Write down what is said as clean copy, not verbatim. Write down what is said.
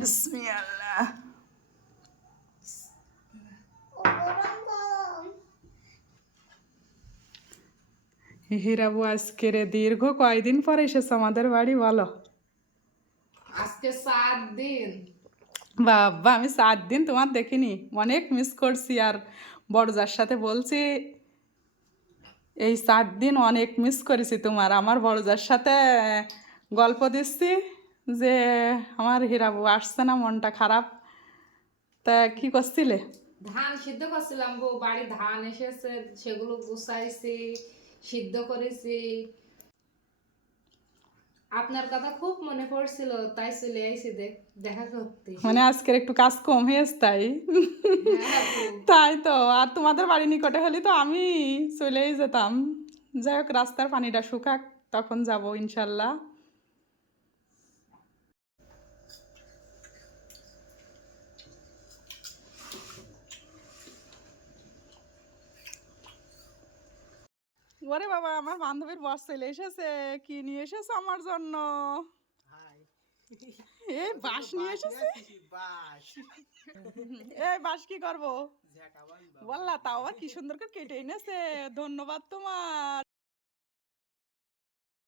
বিসমিল্লাহ। হিরাবু আজকের দীর্ঘ কয়দিন পরে এসেছে আমাদের বাড়ি, বলো? আজকে 7 দিন। বাবা, আমি 7 দিন তোমার দেখিনি, অনেক মিস করছি। আর বড়জার সাথে বলছি এই 7 দিন অনেক মিস করেছি তোমার। আমার বড়জার সাথে গল্প দিচ্ছি যে আমার হীরাবু আসছে না, মনটা খারাপ। তা কি করছিলে? ধান সিদ্ধ করছিলাম গো, বাড়ি ধান এসেছে, সেগুলো গুছাইছি, সিদ্ধ করেছি। আপনার কথা খুব মনে পড়ছিল, তাই চলে আইছি দেখা করতে। মানে আজকের একটু কাজ কম হয়েছে তাই। হ্যাঁ আপু। তাই তো। আর তোমাদের বাড়ি নিকটে হলে তো আমি চলেই যেতাম। যাই হোক, রাস্তার পানিটা শুকাক, তখন যাব ইনশাল্লাহ। ওরে বাবা, আমার বান্ধবীর বস চলে এসেছে। কি নিয়ে এসেছে আমার জন্য? এই বাঁশ নিয়ে এসেছে। এই বাঁশ কি করবো বললা, তাও আবার কি সুন্দর করে কেটে এনেছে। ধন্যবাদ তোমার।